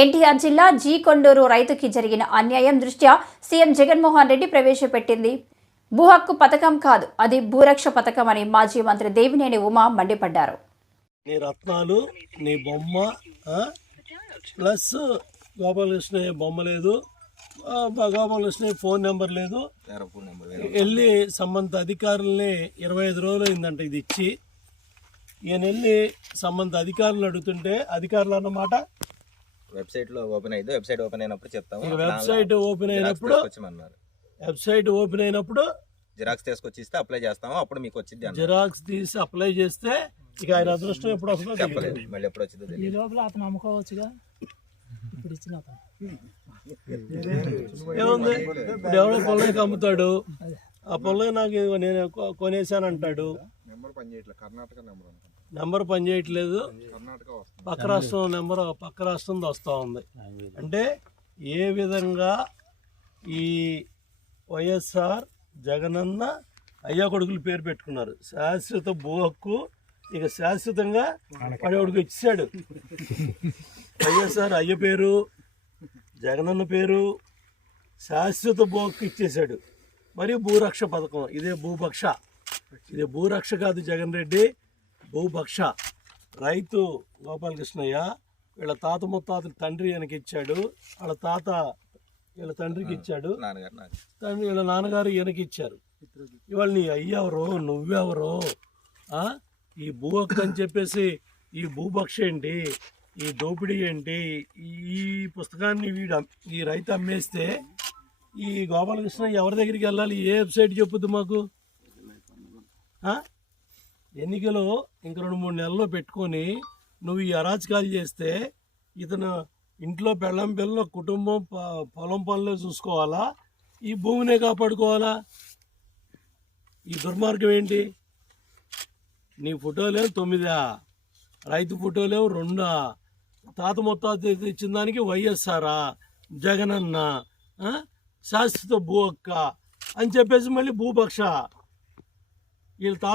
ఎన్టీఆర్ జిల్లా జీ కొండూరు రైతుకి జరిగిన అన్యాయం దృష్ట్యా సీఎం జగన్మోహన్ రెడ్డి ప్రవేశపెట్టింది. భూ హక్కు పథకం కాదు అది భూరక్ష పథకం అని మాజీ మంత్రి దేవినేని ఉమా మండిపడ్డారు. నీ రత్నాలు నీ బొమ్మ ప్లస్ గోపాలకృష్ణ బొమ్మ లేదు గోపాలకృష్ణ ఫోన్ నెంబర్ లేదు. వెళ్ళి సంబంధిత అధికారుల్ని ఇరవై ఐదు రోజులు అయిందంట ఇది ఇచ్చి. ఈయన వెళ్ళి సంబంధిత అధికారులు అడుగుతుంటే అధికారులు అన్నమాట వెబ్సైట్లో ఓపెన్ అయితే వెబ్సైట్ ఓపెన్ అయినప్పుడు చెప్తాము. వెబ్సైట్ ఓపెన్ అయినప్పుడు తీసుకొచ్చిమన్నారు వెబ్సైట్ ఓపెన్ అయినప్పుడు జిరాక్స్ తీసుకొచ్చి ఇస్తే అప్లై చేస్తాము అప్పుడు మీకు వచ్చింది జిరాక్స్ తీసి అప్లై చేస్తే ఇక ఆయన అదృష్టం ఎప్పుడు వస్తుందో చెప్పలేదు. మళ్ళీ ఎప్పుడు వచ్చిందో ఈ లోపల అతను అమ్ముకోవచ్చుగా? ఇప్పుడు ఇచ్చిన ఏముంది? ఇప్పుడు ఎవడో పొలం అమ్ముతాడు. ఆ పొలం నాకు నేను కొనేసాను అంటాడు నెంబర్ పని చేయట్లేదు. పక్క రాష్ట్రం నెంబర్ పక్క రాష్ట్రం వస్తూ ఉంది. అంటే ఏ విధంగా ఈ వైఎస్ఆర్ జగనన్న అయ్యా కొడుకులు పేరు పెట్టుకున్నారు. శాశ్వత భూ హక్కు ఇక శాశ్వతంగా వాడికి ఇచ్చాడు. వైఎస్ఆర్ అయ్య పేరు జగనన్న పేరు శాశ్వత భూ హక్కు ఇచ్చేశాడు. మరియు భూరక్ష పథకం ఇదే భూభక్ష ఇది భూరక్ష కాదు జగన్ రెడ్డి. భూభక్ష రైతు గోపాలకృష్ణయ్య వీళ్ళ తాత ముత్తాత తండ్రి ఈయనకి ఇచ్చాడు వాళ్ళ తాత వీళ్ళ తండ్రికి ఇచ్చాడు. తండ్రి వీళ్ళ నాన్నగారు ఈయనకి ఇచ్చారు ఇవాళ నీ అయ్యెవరో నువ్వెవరో? ఈ భూ హక్కు అని చెప్పేసి ఈ భూభక్ష ఏంటి ఈ దోపిడీ ఏంటి ఈ పుస్తకాన్ని వీడు ఈ రైతు అమ్మేస్తే ఈ గోపాలకృష్ణ ఎవరి దగ్గరికి వెళ్ళాలి? ఏ వెబ్సైట్ చెప్పుద్ది మాకు? ఎన్నికలు ఇంక రెండు మూడు నెలల్లో పెట్టుకొని నువ్వు ఈ అరాచకాలు చేస్తే ఇతను ఇంట్లో పెళ్ళం పిల్లల కుటుంబం ప- పొలం పనులే చూసుకోవాలా? ఈ భూమినే కాపాడుకోవాలా? ఈ దుర్మార్గం ఏంటి? నీ ఫోటోలేవు తొమ్మిదా? రైతు ఫోటోలేవు రెండా? తాత మొత్తం ఇచ్చిన దానికి వైఎస్ఆరా? జగనన్న శాశ్వత భూ అక్క అని చెప్పేసి మళ్ళీ భూపక్ష. వీళ్ళ తాత